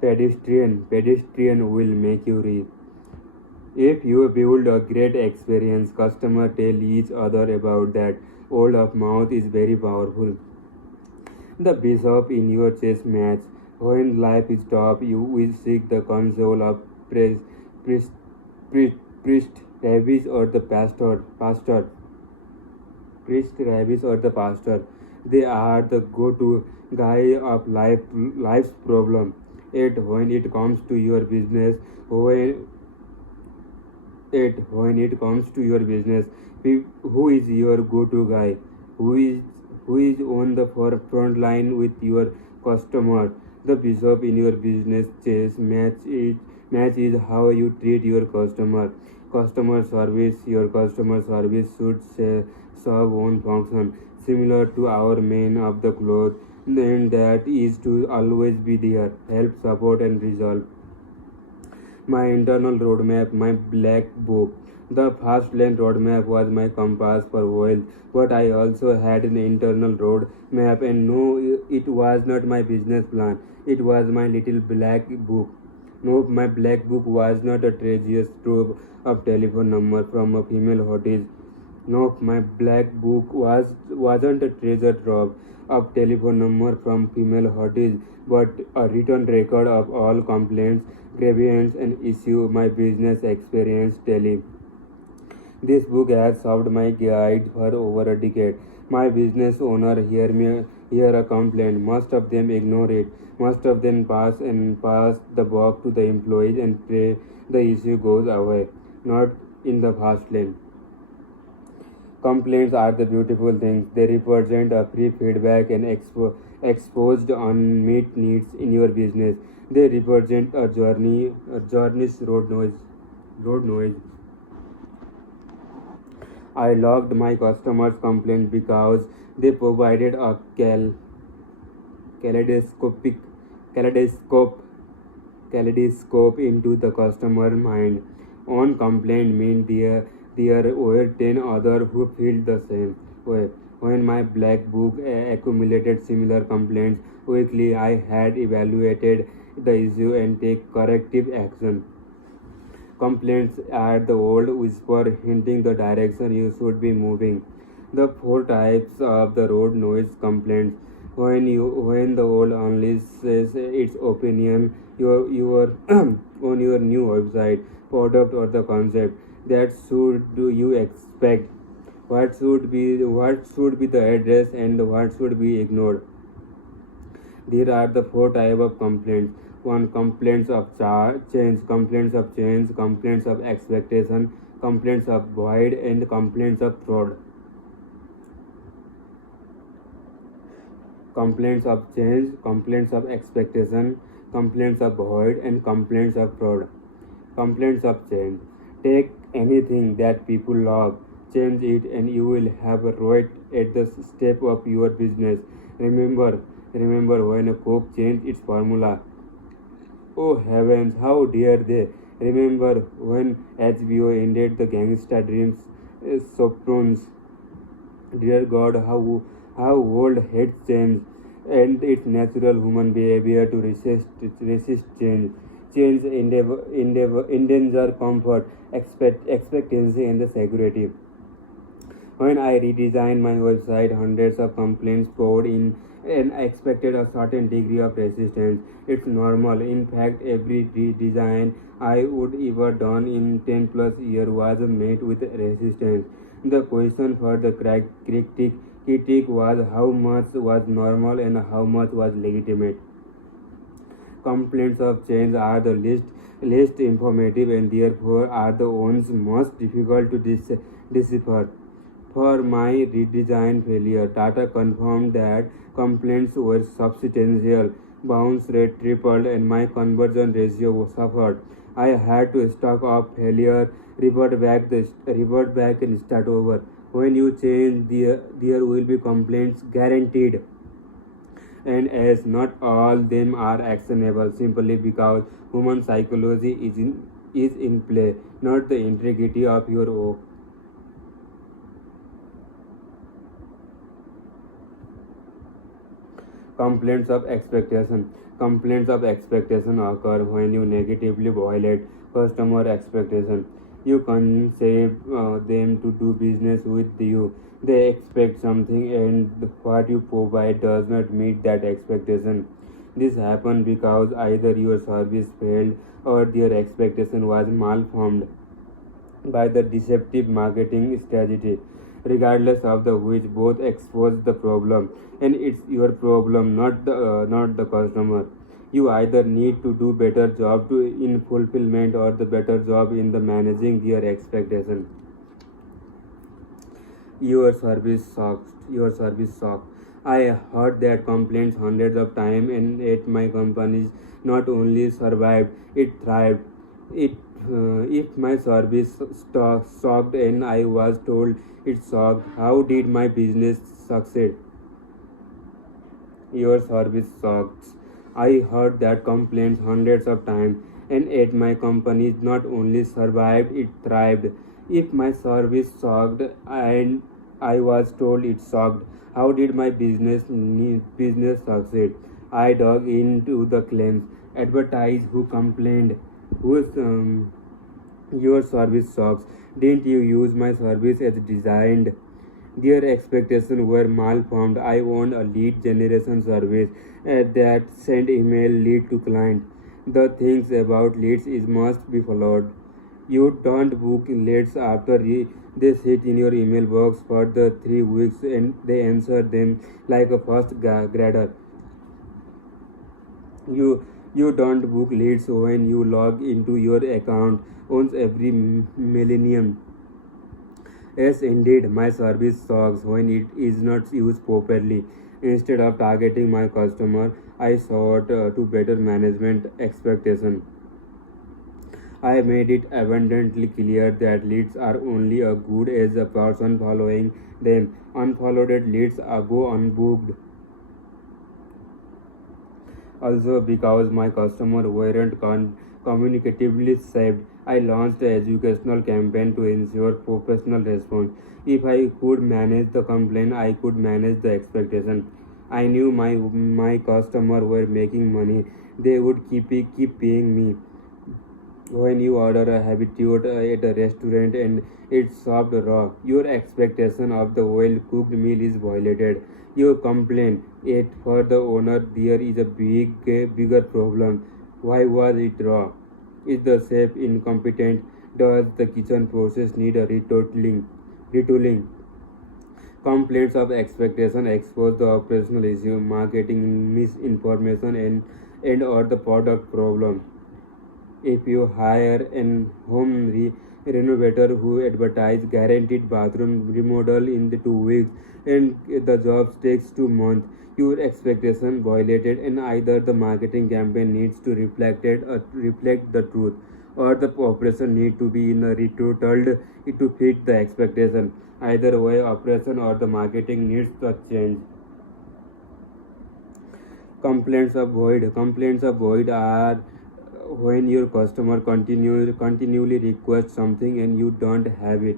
Pedestrian will make you rich. If you build a great experience, customer tell each other about that. Word of mouth is very powerful. The bishop in your chess match. When life is tough, you will seek the console of priest, priest, priest, rabbi, or the pastor. They are the go-to guy of life's problem. Yet when it comes to your business, when when it comes to your business, who is your go-to guy? Who is who is on the front line with your customer? The bishop in your business chess match is how you treat your customer. Customer service should serve one function similar to our man of the cloth, and that is to always be there, help, support, and resolve. My internal roadmap, my black book. The fast lane roadmap was my compass for wealth, but I also had an internal roadmap, and no, it was not my business plan. It was my little black book. No, my black book was not a treasure trove of telephone number from a female hottie. No, my black book wasn't a treasure trove of telephone number from female hotties, but a written record of all complaints, grievances, and issue my business experience daily. This book has served my guide for over a decade. My business owner hear a complaint. Most of them ignore it. Most of them pass the buck to the employees and pray the issue goes away. Not in the fast lane. Complaints are the beautiful things. They represent a free feedback and exposed unmet needs in your business. They represent a journey's road noise. I logged my customers' complaint because they provided a kaleidoscopic kaleidoscope kaleidoscope into the customer mind. On complaint mean there were 10 others who feel the same way. When my black book accumulated similar complaints weekly, I had evaluated the issue and take corrective action. Complaints are the old whisper hinting the direction you should be moving. The four types of the road noise complaints. When the old only says its opinion your on your new website, product, or the concept, that should do you expect? What should be the address and what should be ignored? There are the four type of complaints. One, complaints of expectation, complaints of void, and complaints of fraud. Complaints of change, complaints of expectation, complaints of void, and complaints of fraud. Complaints of change. Take anything that people love, change it, and you will have a right at the step of your business. Remember, remember when a Coke changed its formula. Oh heavens, how dare they! Remember when HBO ended the Gangsta Dreams Sopranos. Dear God, how world hates change and its natural human behavior to resist change. Change endanger comfort, expectancy, and the security. When I redesigned my website, hundreds of complaints poured in and I expected a certain degree of resistance. It's normal. In fact, every redesign I would ever done in 10 plus years was met with resistance. The question for the critic was how much was normal and how much was legitimate. Complaints of change are the least informative and therefore are the ones most difficult to decipher. For my redesign failure, Tata confirmed that complaints were substantial, bounce rate tripled, and my conversion ratio suffered. I had to stop off failure, revert back, and start over. When you change, there will be complaints guaranteed, and as not all them are actionable simply because human psychology is in play, not the integrity of your work. Complaints of expectation. Complaints of expectation occur when you negatively violate customer expectation. You concept them to do business with you. They expect something and what you provide does not meet that expectation. This happens because either your service failed or their expectation was malformed by the deceptive marketing strategy. Regardless of the which, both expose the problem, and it's your problem, not the customer. You either need to do better job to in fulfillment or the better job in the managing their expectation. Your service sucks. I heard that complaints hundreds of times, and yet my company not only survived, it thrived. It if my service sucked and I was told it sucked, how did my business succeed? Your service sucks. I heard that complaints hundreds of times, and yet my company not only survived, it thrived. If my service sucked and I was told it sucked, how did my business succeed? I dug into the claims. Advertise who complained. Whose your service sucks. Didn't you use my service as designed? Their expectations were malformed. I want a lead generation service that send email lead to client. The things about leads is must be followed. You don't book leads after they sit in your email box for the 3 weeks and they answer them like a first grader. You don't book leads when you log into your account once every millennium. Yes, indeed, my service sucks when it is not used properly. Instead of targeting my customer, I sought to better management expectation. I made it abundantly clear that leads are only as good as the person following them. Unfollowed leads are go unbooked. Also, because my customers weren't communicatively saved, I launched an educational campaign to ensure professional response. If I could manage the complaint, I could manage the expectation. I knew my customers were making money; they would keep paying me. When you order a habitat at a restaurant and it's served raw, your expectation of the well cooked meal is violated. You complain, yet for the owner there is a bigger problem. Why was it raw? Is the chef incompetent? Does the kitchen process need a retooling? Complaints of expectation expose the operational issue, marketing misinformation, and or the product problem. If you hire an renovator who advertise guaranteed bathroom remodel in the 2 weeks and the job takes 2 months, your expectation violated, and either the marketing campaign needs to reflect the truth or the operation need to be in a retooled to fit the expectation. Either way, operation or the marketing needs to change. Complaints of void are when your customer continually requests something and you don't have it.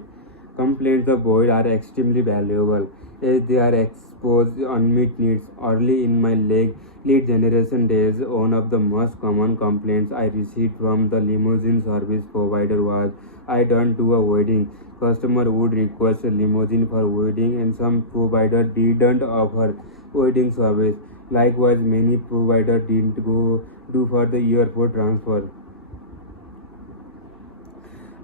Complaints of void are extremely valuable as they are exposed unmet needs. Early in my lead generation days, one of the most common complaints I received from the limousine service provider was, I don't do a wedding. Customer would request a limousine for wedding and some provider didn't offer wedding service. Likewise, many providers didn't go do for the airport transfer.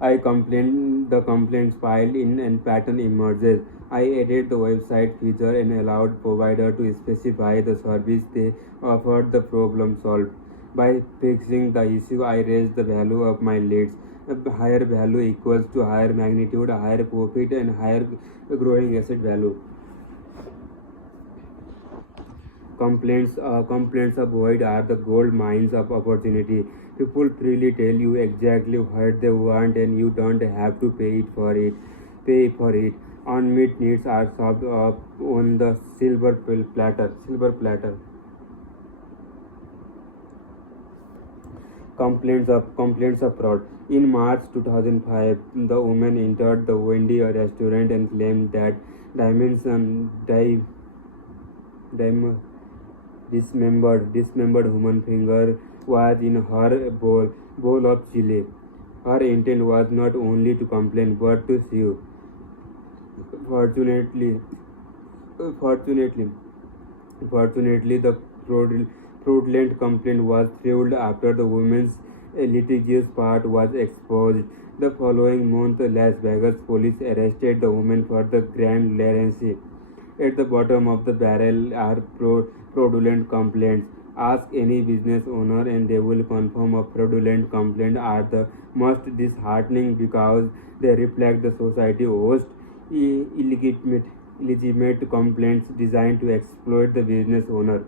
I complained the complaints filed in and pattern emerges. I added the website feature and allowed provider to specify the service they offered the problem solved. By fixing the issue, I raised the value of my leads. A higher value equals to higher magnitude, higher profit, and higher growing asset value. Complaints of void are the gold mines of opportunity. People freely tell you exactly what they want, and you don't have to Pay for it. Unmet needs are served up on the silver platter. Complaints of fraud. In March 2005, the woman entered the Wendy restaurant and claimed that dimension, dim, dismembered human finger was in her bowl of chili. Her intent was not only to complain but to sue. Fortunately, fortunately, Fortunately, the fraudulent complaint was thrown after the woman's litigious part was exposed. The following month, Las Vegas police arrested the woman for the grand larceny. At the bottom of the barrel are fraudulent complaints. Ask any business owner and they will confirm a fraudulent complaint are the most disheartening because they reflect the society host illegitimate complaints designed to exploit the business owner.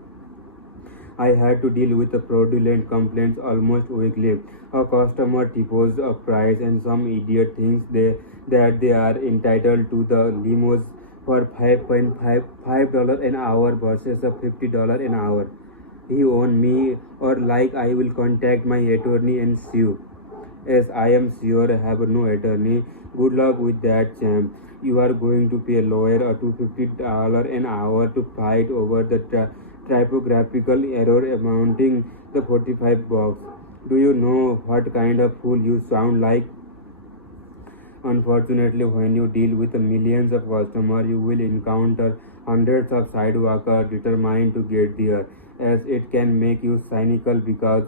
I had to deal with the fraudulent complaints almost weekly. A customer deposed a price and some idiot thinks that they are entitled to the limos for $5.5 an hour versus a $50 an hour. He owned me or like I will contact my attorney and sue. As I am sure I have no attorney, good luck with that champ. You are going to pay a lawyer a $250 an hour to fight over the typographical error amounting the 45 bucks. Do you know what kind of fool you sound like? Unfortunately, when you deal with millions of customers, you will encounter hundreds of sidewalkers determined to get there, as it can make you cynical because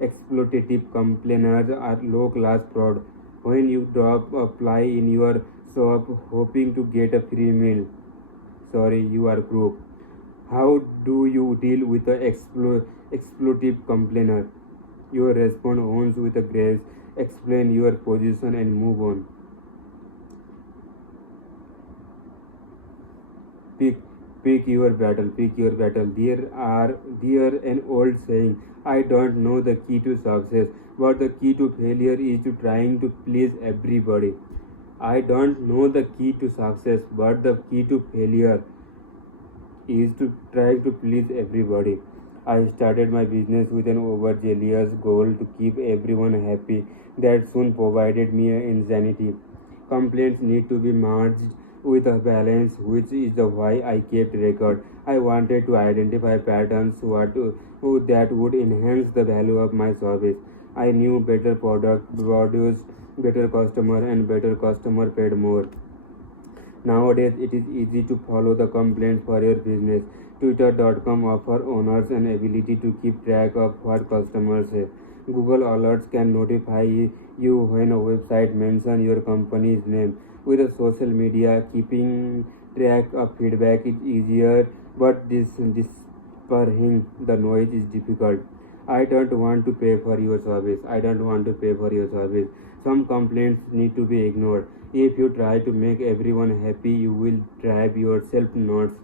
exploitative complainers are low-class fraud. When you drop a fly in your shop hoping to get a free meal, sorry, you are crook. How do you deal with the exploitative complainer? You respond once with a grace, explain your position, and move on. Pick, pick your battle. Pick your battle. There an old saying. I don't know the key to success, but the key to failure is to trying to please everybody. I don't know the key to success, but the key to failure is to try to please everybody. I started my business with an overzealous goal to keep everyone happy. That soon provided me insanity. Complaints need to be merged with a balance, which is the why I kept record. I wanted to identify patterns that would enhance the value of my service. I knew better product produced better customer and better customer paid more. Nowadays, it is easy to follow the complaints for your business. Twitter.com offers owners an ability to keep track of what customers say. Google Alerts can notify you when a website mentions your company's name. With a social media, keeping track of feedback is easier, but dispersing the noise is difficult. I don't want to pay for your service. I don't want to pay for your service. Some complaints need to be ignored. If you try to make everyone happy, you will drive yourself nuts.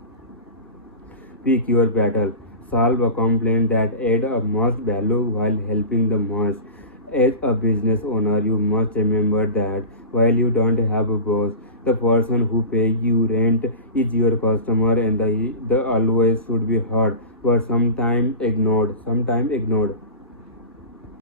Pick your battle. Solve a complaint that add a most value while helping the most. As a business owner, you must remember that while you don't have a boss, the person who pays you rent is your customer and the always should be heard but sometimes ignored.